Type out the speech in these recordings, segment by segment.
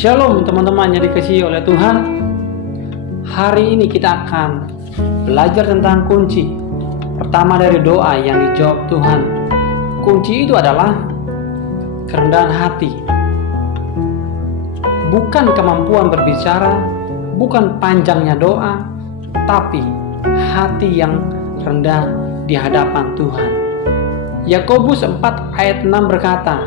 Shalom teman-teman yang dikasihi oleh Tuhan. Hari ini kita akan belajar tentang kunci pertama dari doa yang dijawab Tuhan. Kunci itu adalah kerendahan hati. Bukan kemampuan berbicara, bukan panjangnya doa, tapi hati yang rendah di hadapan Tuhan. Yakobus 4 ayat 6 berkata,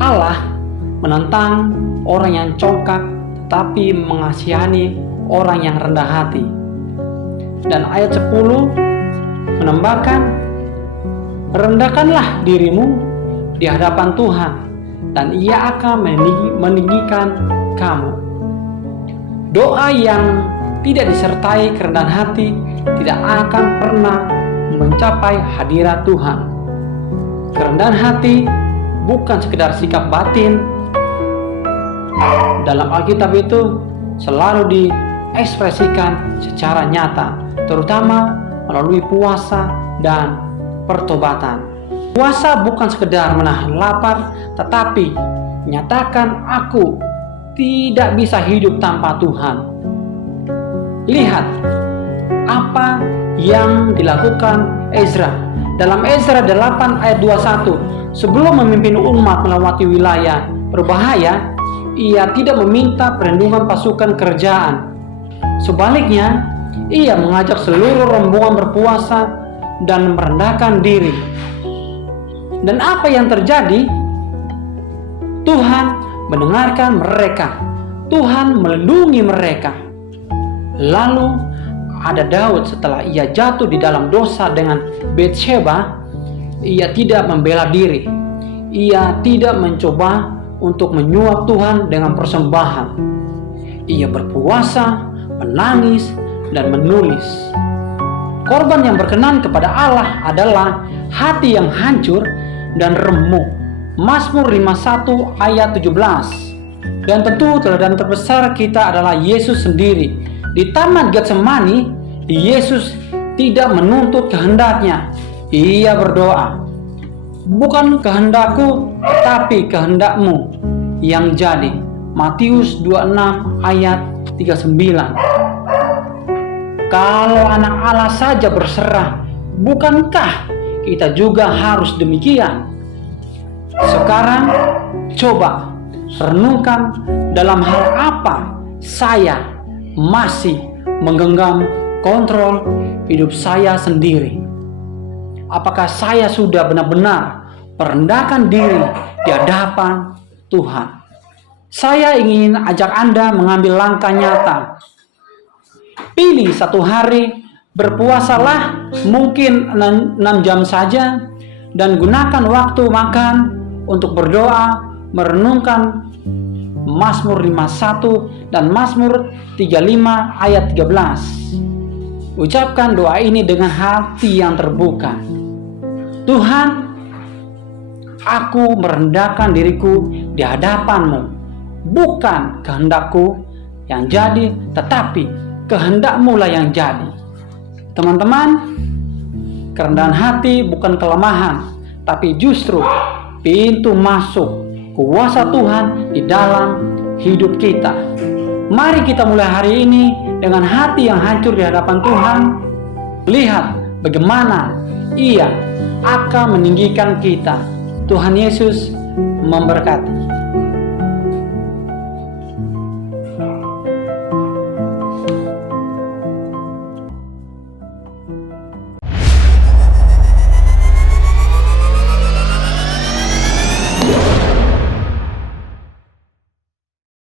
Allah menentang orang yang congkak, tetapi mengasihani orang yang rendah hati. Dan ayat 10 menambahkan, rendahkanlah dirimu di hadapan Tuhan, dan Ia akan meninggikan kamu. Doa yang tidak disertai kerendahan hati tidak akan pernah mencapai hadirat Tuhan. Kerendahan hati bukan sekedar sikap batin. Dalam Alkitab itu selalu diekspresikan secara nyata, terutama melalui puasa dan pertobatan. Puasa bukan sekedar menahan lapar, tetapi menyatakan aku tidak bisa hidup tanpa Tuhan. Lihat apa yang dilakukan Ezra. Dalam Ezra 8 ayat 21, sebelum memimpin umat melewati wilayah berbahaya, ia tidak meminta perlindungan pasukan kerajaan. Sebaliknya, ia mengajak seluruh rombongan berpuasa dan merendahkan diri. Dan apa yang terjadi? Tuhan mendengarkan mereka. Tuhan melindungi mereka. Lalu ada Daud setelah ia jatuh di dalam dosa dengan Batsheba, ia tidak membela diri. Ia tidak mencoba untuk menyuap Tuhan dengan persembahan. Ia berpuasa, menangis, dan menulis. Korban yang berkenan kepada Allah adalah hati yang hancur dan remuk. Mazmur 51 ayat 17. Dan tentu teladan terbesar kita adalah Yesus sendiri. Di Taman Getsemani, Yesus tidak menuntut kehendaknya. Ia berdoa, bukan kehendakku, tetapi kehendakmu yang jadi. Matius 26 ayat 39. Kalau anak Allah saja berserah, bukankah kita juga harus demikian? Sekarang coba renungkan, dalam hal apa saya masih menggenggam kontrol hidup saya sendiri. Apakah saya sudah benar-benar merendahkan diri di hadapan Tuhan? Saya ingin ajak Anda mengambil langkah nyata. Pilih satu hari, berpuasalah mungkin 6 jam saja, dan gunakan waktu makan untuk berdoa, merenungkan Mazmur 51 dan Mazmur 35 ayat 13. Ucapkan doa ini dengan hati yang terbuka. Tuhan, aku merendahkan diriku di hadapan-Mu. Bukan kehendakku yang jadi, tetapi kehendak-Mu lah yang jadi. Teman-teman, kerendahan hati bukan kelemahan, tapi justru pintu masuk kuasa Tuhan di dalam hidup kita. Mari kita mulai hari ini dengan hati yang hancur di hadapan Tuhan. Lihat bagaimana Ia akan meninggikan kita. Tuhan Yesus memberkati.